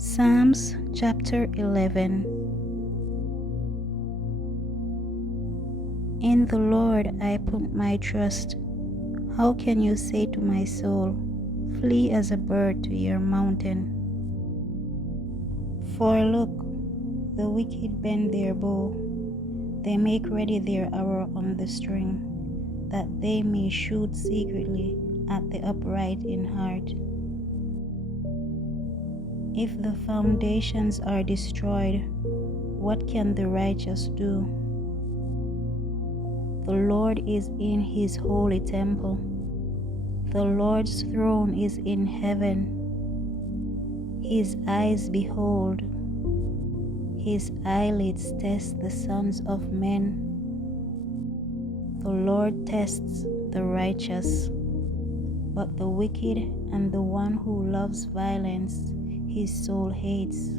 Psalms chapter 11. In the Lord I put my trust. How can you say to my soul, flee as a bird to your mountain? For look, the wicked bend their bow. They make ready their arrow on the string, that they may shoot secretly at the upright in heart. If the foundations are destroyed, what can the righteous do? The Lord is in his holy temple. The Lord's throne is in heaven. His eyes behold. His eyelids test the sons of men. The Lord tests the righteous, but the wicked and the one who loves violence his soul hates.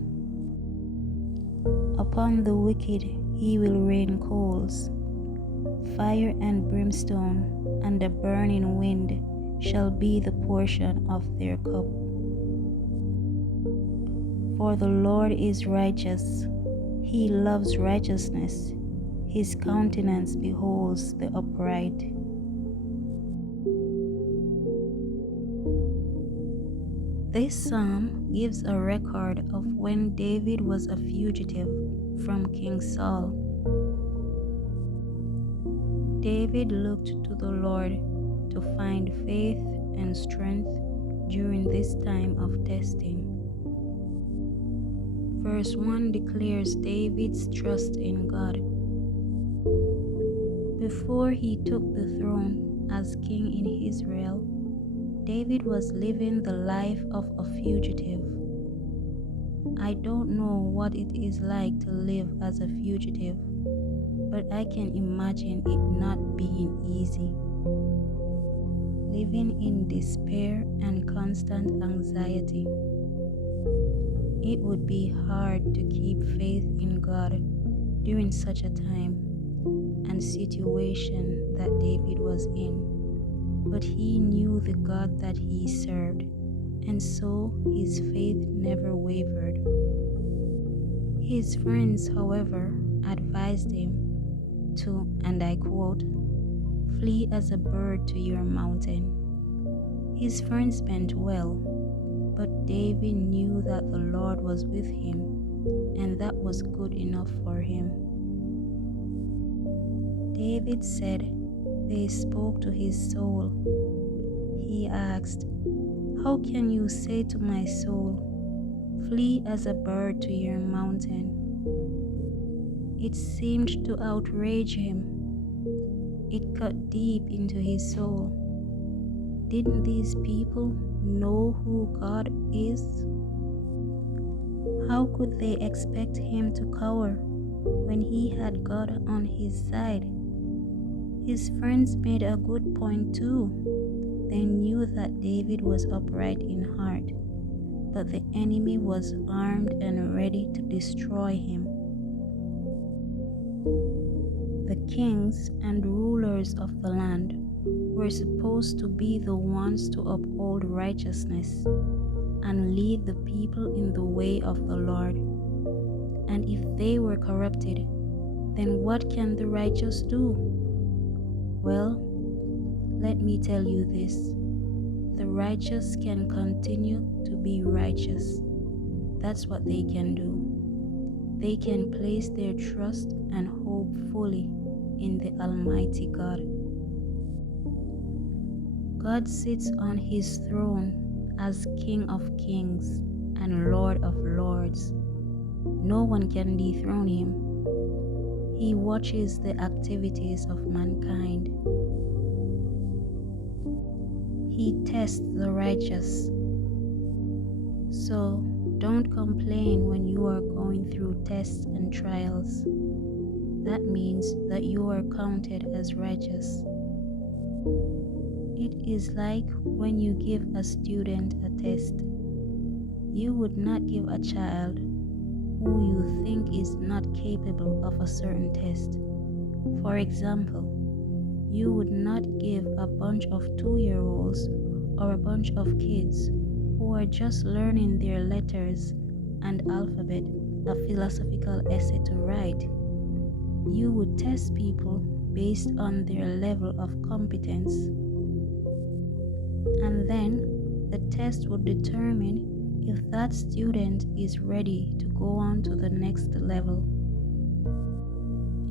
Upon the wicked he will rain coals. Fire and brimstone and a burning wind shall be the portion of their cup. For the Lord is righteous, he loves righteousness, his countenance beholds the upright. This psalm gives a record of when David was a fugitive from King Saul. David looked to the Lord to find faith and strength during this time of testing. Verse 1 declares David's trust in God. Before he took the throne as king in Israel, David was living the life of a fugitive. I don't know what it is like to live as a fugitive, but I can imagine it not being easy. Living in despair and constant anxiety. It would be hard to keep faith in God during such a time and situation that David was in. But he knew the God that he served, and so his faith never wavered. His friends, however, advised him to, and I quote, flee as a bird to your mountain. His friends meant well, but David knew that the Lord was with him, and that was good enough for him. David said they spoke to his soul. He asked, how can you say to my soul, flee as a bird to your mountain? It seemed to outrage him. It cut deep into his soul. Didn't these people know who God is? How could they expect him to cower when he had God on his side? His friends made a good point too. They knew that David was upright in heart, but the enemy was armed and ready to destroy him. The kings and rulers of the land were supposed to be the ones to uphold righteousness and lead the people in the way of the Lord. And if they were corrupted, then what can the righteous do? Well, let me tell you this. The righteous can continue to be righteous. That's what they can do. They can place their trust and hope fully in the Almighty God. God sits on his throne as King of Kings and Lord of Lords. No one can dethrone him. He watches the activities of mankind. He tests the righteous. So don't complain when you are going through tests and trials. That means that you are counted as righteous. It is like when you give a student a test. You would not give a child who you think is not capable of a certain test. For example, you would not give a bunch of 2-year-olds or a bunch of kids who are just learning their letters and alphabet, a philosophical essay to write. You would test people based on their level of competence, and then the test would determine if that student is ready to go on to the next level.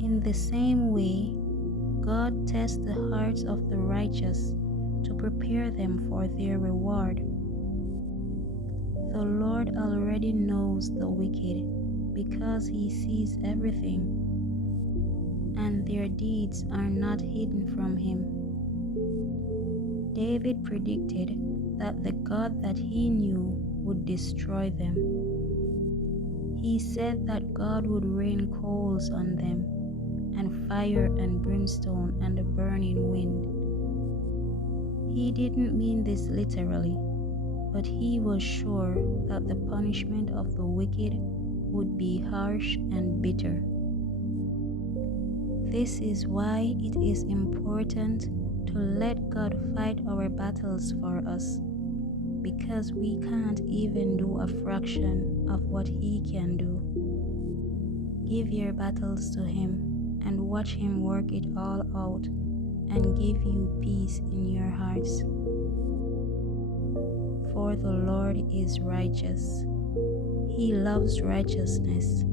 In the same way, God tests the hearts of the righteous to prepare them for their reward. The Lord already knows the wicked because he sees everything, and their deeds are not hidden from him. David predicted that the God that he knew would destroy them. He said that God would rain coals on them, and fire and brimstone and a burning wind. He didn't mean this literally, but he was sure that the punishment of the wicked would be harsh and bitter. This is why it is important to let God fight our battles for us, because we can't even do a fraction of what he can do. Give your battles to him and watch him work it all out and give you peace in your hearts. For the Lord is righteous. He loves righteousness.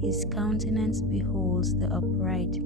His countenance beholds the upright.